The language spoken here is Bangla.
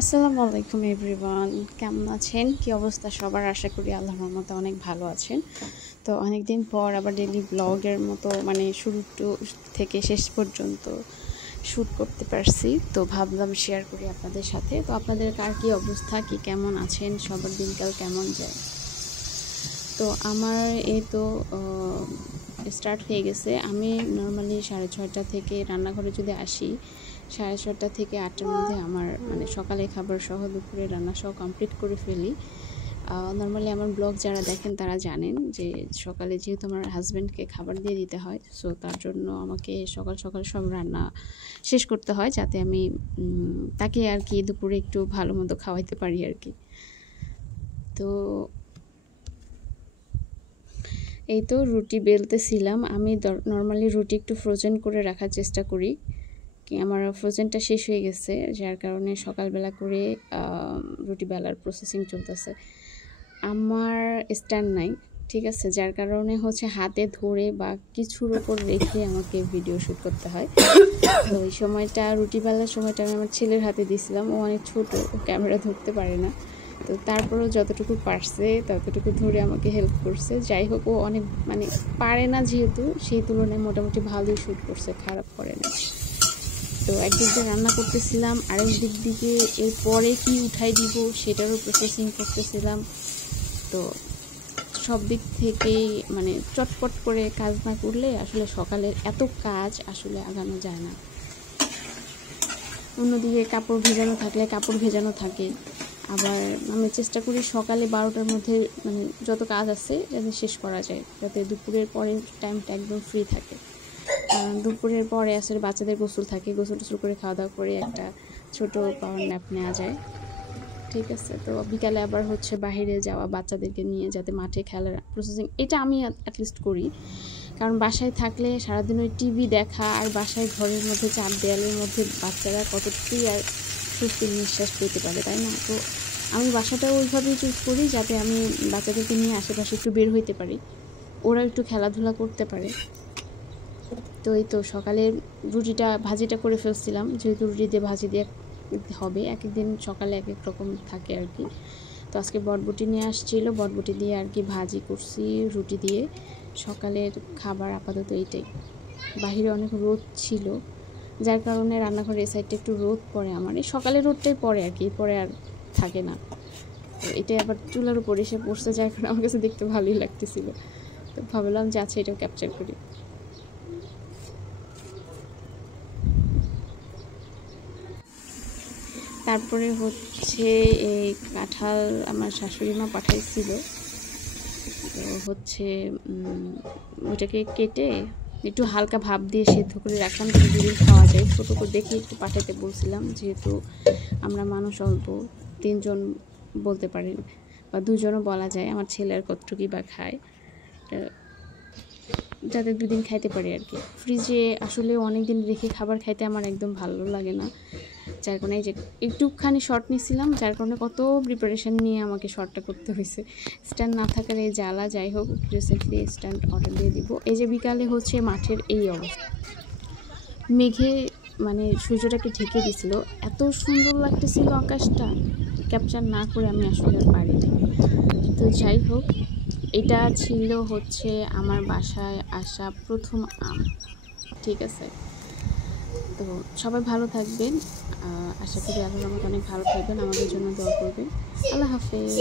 আসসালামু আলাইকুম এভরিওয়ান, কেমন আছেন? কি অবস্থা সবার? আশা করি আল্লাহর রহমতে অনেক ভালো আছেন। তো অনেকদিন পর আবার ডেইলি ব্লগের মতো শুরু থেকে শেষ পর্যন্ত শ্যুট করতে পারছি, তো ভাবলাম শেয়ার করি আপনাদের সাথে। তো আপনাদের কার কী অবস্থা, কি কেমন আছেন, সবার দিনকাল কেমন যায়? তো আমার এই তো স্টার্ট হয়ে গেছে। আমি নর্মালি 6:30 থেকে রান্নাঘরে যদি আসি, 6:30 থেকে 8টার মধ্যে আমার সকালে খাবার সহ দুপুরে রান্না সহ কমপ্লিট করে ফেলি। নর্মালি আমার ব্লগ যারা দেখেন তারা জানেন যে সকালে যেহেতু আমার হাজব্যান্ডকে খাবার দিয়ে দিতে হয়, সো তার জন্য আমাকে সকাল সকাল সব রান্না শেষ করতে হয়, যাতে আমি তাকে আর কি দুপুরে একটু ভালো মতো খাওয়াইতে পারি আর কি। তো এই তো রুটি বেলতেছিলাম। আমি নর্মালি রুটি একটু ফ্রোজেন করে রাখার চেষ্টা করি, কি আমার ফ্রোজেনটা শেষ হয়ে গেছে, যার কারণে সকালবেলা করে রুটি বেলার প্রসেসিং চলতেছে। আমার স্ট্যান্ড নাই, ঠিক আছে, যার কারণে হাতে ধরে বা কিছুর ওপর রেখে আমাকে ভিডিও শ্যুট করতে হয়। তো ওই সময়টা রুটি বেলার সময়টা আমি আমার ছেলের হাতে দিয়েছিলাম। ও অনেক ছোটো, ও ক্যামেরা ধরতে পারে না, তো তারপরেও যতটুকু পারছে ততটুকু ধরে আমাকে হেল্প করছে। যাই হোক, ও অনেক পারে না যেহেতু, সেই তুলনায় মোটামুটি ভালোই শ্যুট করছে, খারাপ করে না। তো একদিক দিয়ে রান্না করতেছিলাম, আরেক দিক দিকে এরপরে কি উঠাই দিব সেটারও প্রসেসিং করতেছিলাম। তো সব দিক থেকেই চটপট করে কাজ না করলে আসলে সকালের এত কাজ আসলে আগানো যায় না। অন্যদিকে কাপড় ভেজানো থাকলে কাপড় ভেজানো থাকে। আবার আমি চেষ্টা করি সকালে 12টার মধ্যে যত কাজ আছে যাতে শেষ করা যায়, যাতে দুপুরের পরের টাইমটা একদম ফ্রি থাকে। দুপুরের পরে আসলে বাচ্চাদের গোসল থাকে, গোসল টোসল করে খাওয়া দাওয়া করে একটা ছোটো পাওয়ার ন্যাপ নেওয়া যায়, ঠিক আছে। তো বিকালে আবার বাইরে যাওয়া বাচ্চাদেরকে নিয়ে, যাতে মাঠে খেলার প্রসেসিং, এটা আমি অ্যাটলিস্ট করি। কারণ বাসায় থাকলে সারাদিন ওই টিভি দেখা, আর বাসায় ঘরের মধ্যে 4 দেয়ালের মধ্যে বাচ্চারা কতটুকুই আর স্বস্তির নিঃশ্বাস পেতে পারে, তাই না? তো আমি বাসাটাও ওইভাবেই চুজ করি, যাতে আমি বাচ্চাদেরকে নিয়ে আশেপাশে একটু বের হইতে পারি, ওরা একটু খেলাধুলা করতে পারে। তো এই তো সকালে ভাজিটা করে ফেলছিলাম, যেহেতু রুটি দিয়ে ভাজি দিয়ে হবে, এক এক দিন সকালে এক এক রকম থাকে আর কি। তো আজকে বটবটি নিয়ে আসছিলো, বটবটি দিয়ে আর কি ভাজি করছি রুটি দিয়ে। সকালের খাবার আপাতত এইটাই। বাহিরে অনেক রোদ ছিল, যার কারণে রান্নাঘরের এই সাইডটা একটু রোদ পড়ে আমার, এই সকালে রোদটাই পড়ে আর কি, পরে আর থাকে না। তো এটাই আবার চুলার উপর এসে পড়ছে, যার কারণে আমার কাছে দেখতে ভালোই লাগতেছিল। তো ভাবলাম যে আচ্ছা, এটাও ক্যাপচার করি। তারপরে এই কাঁঠাল আমার শাশুড়ি মা পাঠাইছিল। তো ওইটাকে কেটে একটু হালকা ভাপ দিয়ে সেদ্ধ করে রাখলাম, যদি দুদিন খাওয়া যায়। ছোটো করে দেখে একটু পাঠাইতে বলছিলাম, যেহেতু আমরা মানুষ অল্প, 3 জন বলতে পারেন, বা 2 জনও বলা যায়। আমার ছেলে আর কতটুকুই বা খায়, যাতে 2 দিন খাইতে পারি আর কি। ফ্রিজে আসলে অনেক দিন রেখে খাবার খাইতে আমার একদম ভালো লাগে না, যার কারণে এই যে একটুখানি শর্ট নিয়েছিলাম, যার কারণে কত প্রিপারেশান নিয়ে আমাকে শর্টটা করতে হয়েছে। স্ট্যান্ড না থাকার এই জ্বালা। যাই হোক, রিসেন্টলি স্ট্যান্ড অর্ডার দিয়ে দিব। এই যে বিকালে মাঠের এই অবস্থা, মেঘে সূর্যটাকে ঢেকে দিছিল, এত সুন্দর লাগতেছিল আকাশটা, ক্যাপচার না করে আমি আসলে আর পারিনি। তো যাই হোক, এটা ছিল আমার বাসায় আসা প্রথম আম, ঠিক আছে। তো সবাই ভালো থাকবেন, আশা করি আল্লাহর রহমতে অনেক ভালো থাকবেন, আমাদের জন্য দোয়া করবেন। আল্লাহ হাফেজ।